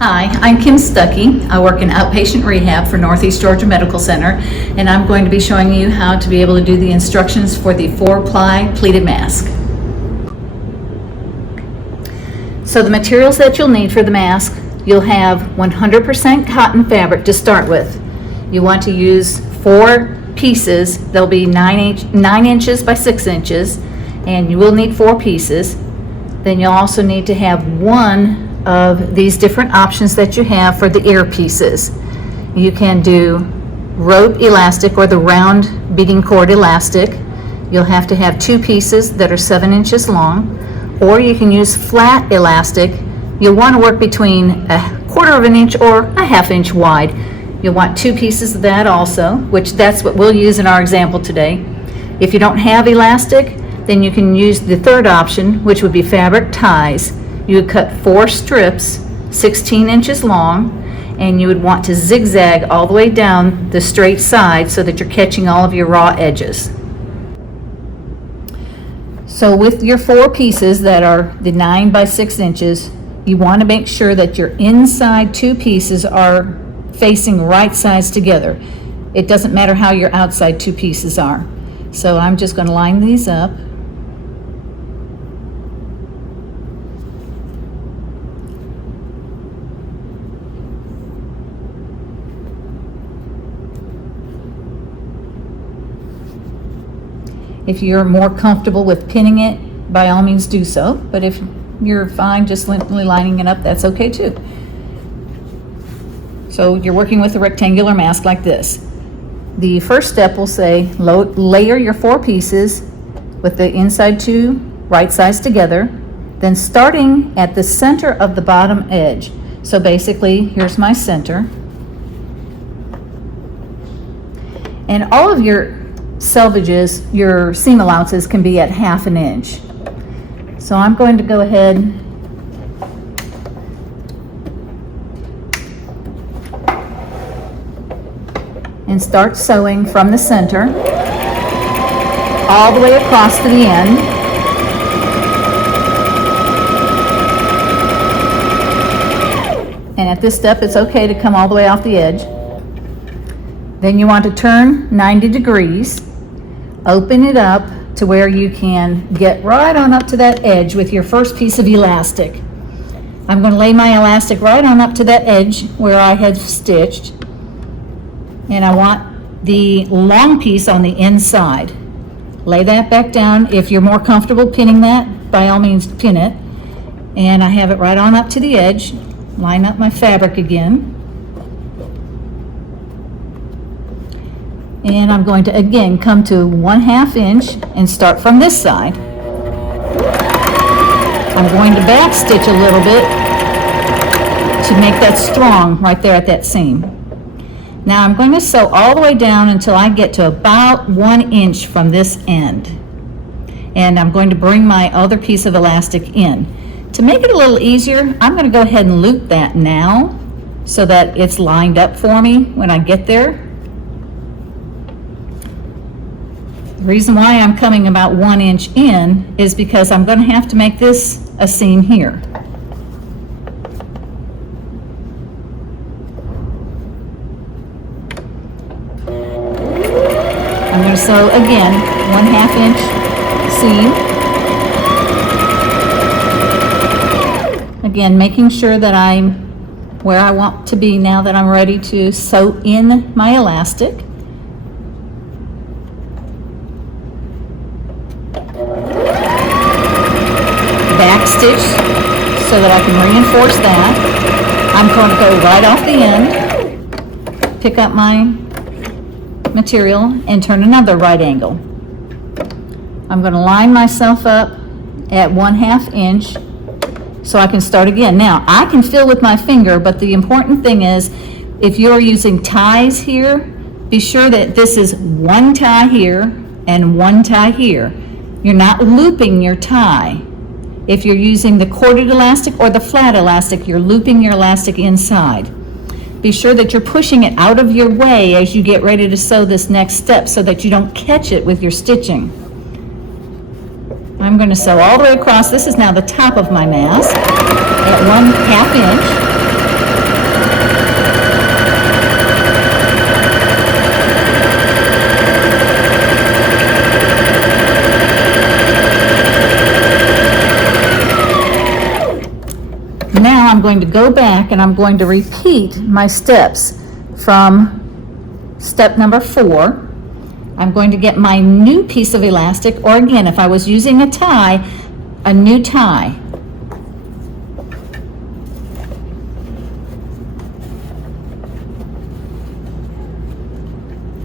Hi, I'm Kim Stuckey. I work in outpatient rehab for Northeast Georgia Medical Center, and I'm going to be showing you how to be able to do the instructions for the 4-ply pleated mask. So the materials that you'll need for the mask, you'll have 100% cotton fabric to start with. You want to use 4 pieces. They'll be 9 inches by 6 inches, and you will need 4 pieces. Then you'll also need to have one of these different options that you have for the ear pieces. You can do rope elastic or the round beading cord elastic. You'll have to have 2 pieces that are 7 inches long, or you can use flat elastic. You'll want to work between a 1/4 of an inch or a 1/2 inch wide. You'll want 2 pieces of that also, which that's what we'll use in our example today. If you don't have elastic, then you can use the third option, which would be fabric ties. You would cut 4 strips, 16 inches long, and you would want to zigzag all the way down the straight side so that you're catching all of your raw edges. So with your 4 pieces that are the 9 by 6 inches, you want to make sure that your inside 2 pieces are facing right sides together. It doesn't matter how your outside 2 pieces are. So I'm just going to line these up. If you're more comfortable with pinning it, by all means do so. But if you're fine just simply lining it up, that's okay too. So you're working with a rectangular mask like this. The first step will say layer your 4 pieces with the inside 2 right sides together, then starting at the center of the bottom edge. So basically, here's my center. And all of your selvages, your seam allowances can be at 1/2 an inch. So I'm going to go ahead and start sewing from the center all the way across to the end. And at this step, it's okay to come all the way off the edge. Then you want to turn 90 degrees, open it up to where you can get right on up to that edge with your first piece of elastic. I'm going to lay my elastic right on up to that edge where I had stitched, and I want the long piece on the inside. Lay that back down. If you're more comfortable pinning that, by all means pin it. And I have it right on up to the edge. Line up my fabric again. And I'm going to again come to 1/2 inch and start from this side. I'm going to back stitch a little bit to make that strong right there at that seam. Now I'm going to sew all the way down until I get to about 1 inch from this end. And I'm going to bring my other piece of elastic in. To make it a little easier, I'm going to go ahead and loop that now so that it's lined up for me when I get there. The reason why I'm coming about 1 inch in is because I'm going to have to make this a seam here. I'm going to sew again 1/2 inch seam. Again, making sure that I'm where I want to be now that I'm ready to sew in my elastic. Back stitch so that I can reinforce that. I'm going to go right off the end, pick up my material and turn another right angle. I'm going to line myself up at 1/2 inch so I can start again. Now I can fill with my finger, but the important thing is if you're using ties here, be sure that this is 1 tie here and 1 tie here. You're not looping your tie. If you're using the corded elastic or the flat elastic, you're looping your elastic inside. Be sure that you're pushing it out of your way as you get ready to sew this next step so that you don't catch it with your stitching. I'm going to sew all the way across. This is now the top of my mask at 1/2 inch. now I'm going to go back and I'm going to repeat my steps from step number 4. I'm going to get my new piece of elastic, or again, if I was using a tie, a new tie.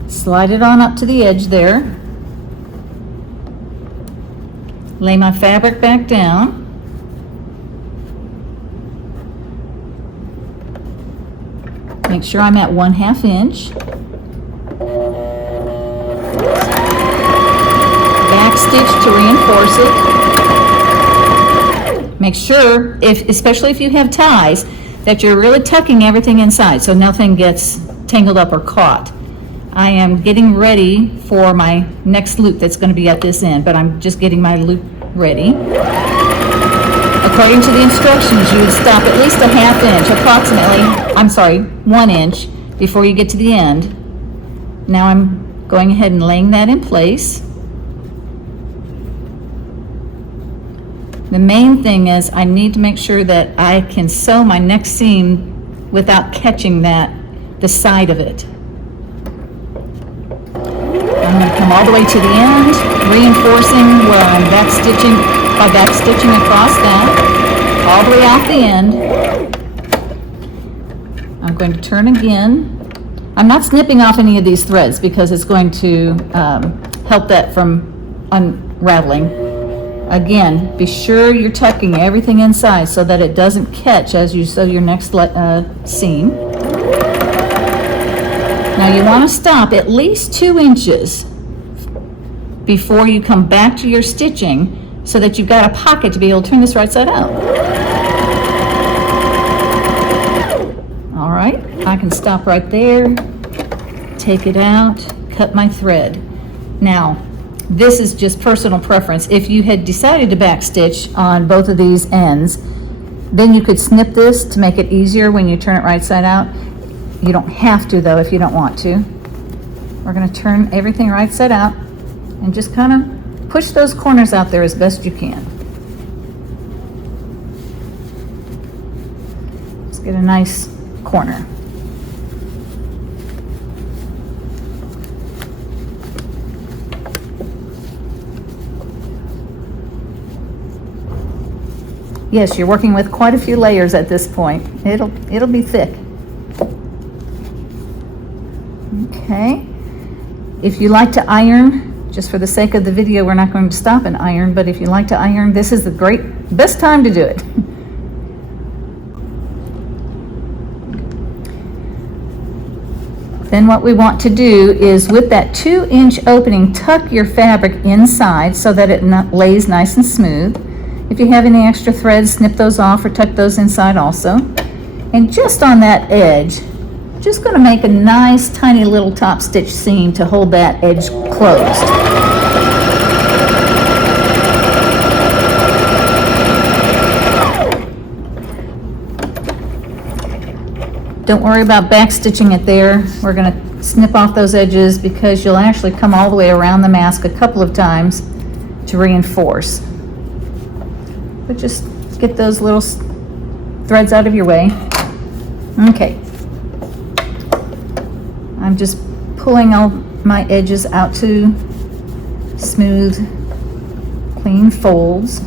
Slide it on up to the edge there. Lay my fabric back down. Make sure I'm at 1/2 inch. Back stitch to reinforce it. Make sure, especially if you have ties, that you're really tucking everything inside so nothing gets tangled up or caught. I am getting ready for my next loop that's going to be at this end, but I'm just getting my loop ready. According to the instructions, you would stop at least 1/2 inch, approximately, 1 inch before you get to the end. Now I'm going ahead and laying that in place. The main thing is I need to make sure that I can sew my next seam without catching the side of it. I'm going to come all the way to the end, reinforcing where I'm back stitching across that, all the way out the end. I'm going to turn again. I'm not snipping off any of these threads because it's going to help that from unraveling. Again, be sure you're tucking everything inside so that it doesn't catch as you sew your next seam. Now you want to stop at least 2 inches before you come back to your stitching so that you've got a pocket to be able to turn this right side out. All right, I can stop right there, take it out, cut my thread. Now, this is just personal preference. If you had decided to back stitch on both of these ends, then you could snip this to make it easier when you turn it right side out. You don't have to though if you don't want to. We're going to turn everything right side out and just kind of push those corners out there as best you can. Let's get a nice corner. Yes, you're working with quite a few layers at this point. It'll be thick. Okay. If you like to iron, just for the sake of the video, we're not going to stop and iron, but if you like to iron, this is the best time to do it. Then what we want to do is with that 2-inch opening, tuck your fabric inside so that it lays nice and smooth. If you have any extra threads, snip those off or tuck those inside also. And just on that edge, just going to make a nice tiny little top stitch seam to hold that edge closed. Don't worry about back stitching it there. We're going to snip off those edges because you'll actually come all the way around the mask a couple of times to reinforce. But just get those little threads out of your way. Okay. I'm just pulling all my edges out to smooth, clean folds.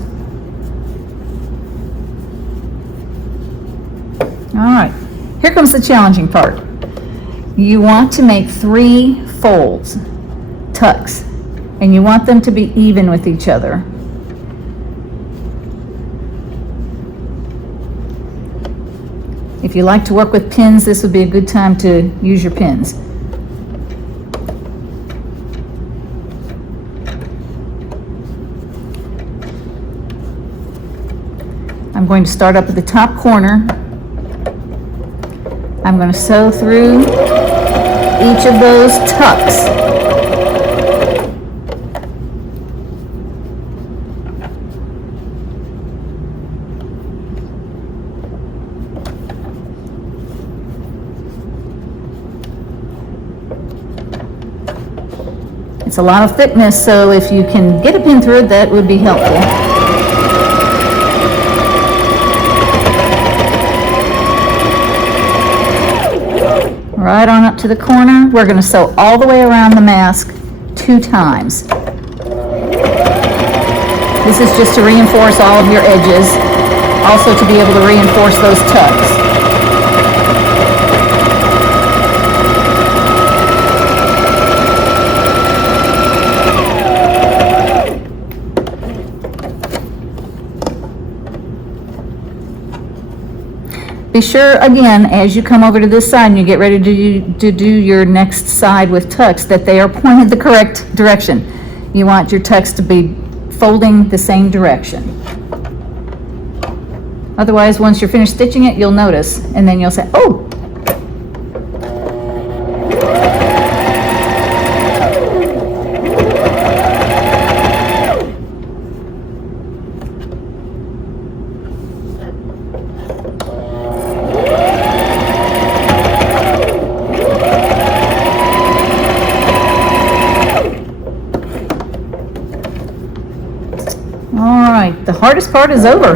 All right, here comes the challenging part. You want to make 3 folds, tucks, and you want them to be even with each other. If you like to work with pins, this would be a good time to use your pins. I'm going to start up at the top corner. I'm going to sew through each of those tucks. It's a lot of thickness, so if you can get a pin through it, that would be helpful. right on up to the corner. We're going to sew all the way around the mask 2 times. This is just to reinforce all of your edges, also to be able to reinforce those tucks. Be sure, again, as you come over to this side and you get ready to do your next side with tucks, that they are pointed the correct direction. You want your tucks to be folding the same direction. Otherwise, once you're finished stitching it, you'll notice, and then you'll say, oh! All right, the hardest part is over.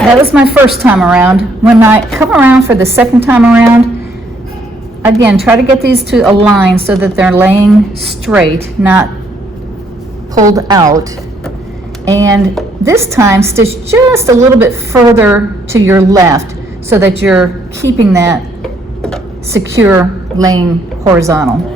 That was my first time around. When I come around for the second time around, again, try to get these to align so that they're laying straight, not pulled out. And this time, stitch just a little bit further to your left so that you're keeping that secure laying horizontal.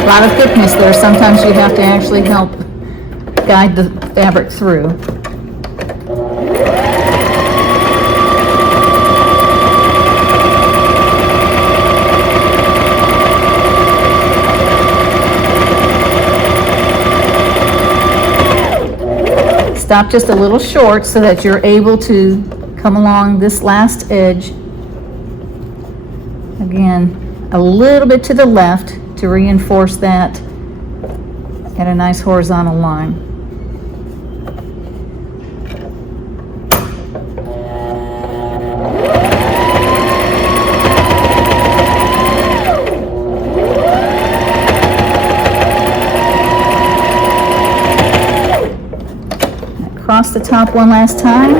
A lot of thickness there. Sometimes you have to actually help guide the fabric through. Stop just a little short so that you're able to come along this last edge. Again, a little bit to the left to reinforce that at a nice horizontal line. Across the top one last time.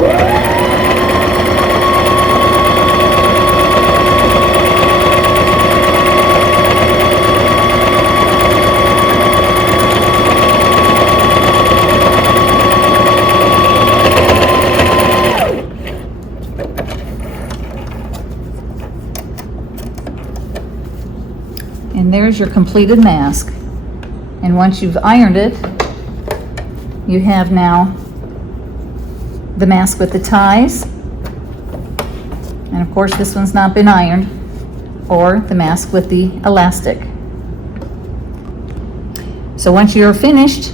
And there's your completed mask. And once you've ironed it, you have now the mask with the ties, and of course this one's not been ironed, or the mask with the elastic. So once you're finished,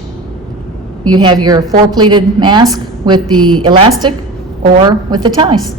you have your 4 pleated mask with the elastic or with the ties.